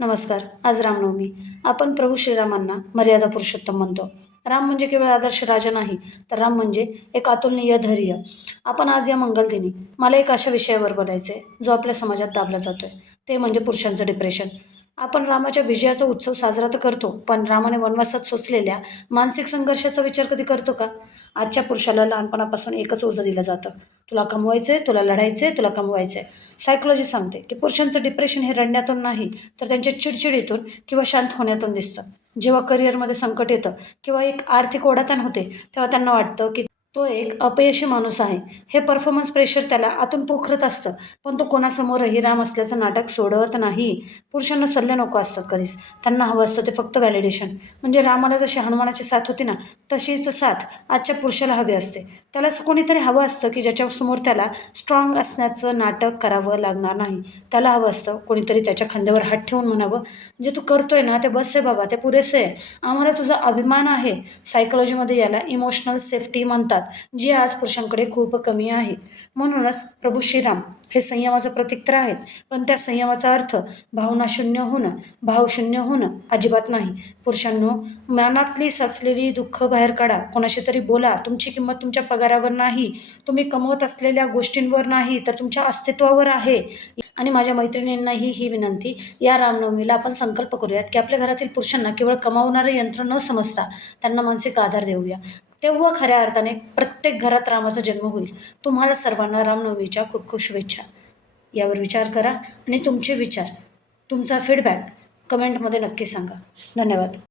नमस्कार. आज रामनवमी. आपण प्रभू श्रीरामांना मर्यादा पुरुषोत्तम म्हणतो. राम म्हणजे केवळ आदर्श राजा नाही, तर राम म्हणजे एक अतुलनीय धैर्य. आपण आज या मंगलदिनी मला एक अशा विषयावर बोलायचं आहे, जो आपल्या समाजात दाबला जातोय. ते म्हणजे पुरुषांचं डिप्रेशन. आपण रामाच्या विजयाचा उत्सव साजरा तर करतो, पण रामाने वनवासात सोसलेल्या मानसिक संघर्षाचा विचार कधी करतो का? आजच्या पुरुषाला लहानपणापासून एकच ओझं दिलं जातं. तुला कमवायचंय, तुला लढायचंय, तुला कमवायचंय. सायकोलॉजी सांगते की पुरुषांचं डिप्रेशन हे रडण्यातून नाही, तर त्यांच्या चिडचिडीतून किंवा शांत होण्यातून दिसतं. जेव्हा करिअरमध्ये संकट येतं किंवा एक आर्थिक ओढाताण होते, तेव्हा त्यांना वाटतं की तो एक अपयशी माणूस आहे. हे परफॉर्मन्स प्रेशर त्याला आतून पोखरत असतं, पण तो कोणासमोरही राम असल्याचं नाटक सोडवत नाही. पुरुषांना सल्ले नको असतात कधीच. त्यांना हवं असतं ते फक्त व्हॅलिडेशन. म्हणजे रामाला जशी हनुमानाची साथ होती ना, तशीच साथ आजच्या पुरुषाला हवी असते. त्याला असं कोणीतरी हवं असतं की ज्याच्यासमोर त्याला स्ट्रॉंग असण्याचं नाटक करावं लागणार नाही. त्याला हवं असतं कोणीतरी त्याच्या खांद्यावर हात ठेवून म्हणावं, "जे तू करतोय ना, ते बस आहे बाबा, ते पुरेसे आहे. आम्हाला तुझा अभिमान आहे." सायकॉलॉजीमध्ये याला इमोशनल सेफ्टी म्हणतात, जी आज पुरुषांकडे खूप कमी आहे. म्हणूनच प्रभू श्रीराम हे संयमाचं प्रतीक तर आहेत, पण त्या संयमाचा अर्थ भावनाशून्य होणं, भावशून्य होणं अजिबात नाही. पुरुषांनो, मनातली साचलेली दुःख बाहेर काढा. कोणाशी तरी बोला. तुमची किंमत तुमच्या पगारावर नाही, तुम्ही कमवत असलेल्या गोष्टींवर नाही, तर तुमच्या अस्तित्वावर आहे. आणि माझ्या मैत्रिणींनाही ही विनंती, या रामनवमीला आपण संकल्प करूयात की आपल्या घरातील पुरुषांना केवळ कमावणारे यंत्र न समजता त्यांना मानसिक आधार देऊया. तेव्हा खऱ्या अर्थाने प्रत्येक घरात रामाचा जन्म होईल. तुम्हाला सर्वांना रामनवमीच्या खूप खूप शुभेच्छा. यावर विचार करा आणि तुमचे विचार, तुमचा फीडबॅक कमेंटमध्ये नक्की सांगा. धन्यवाद.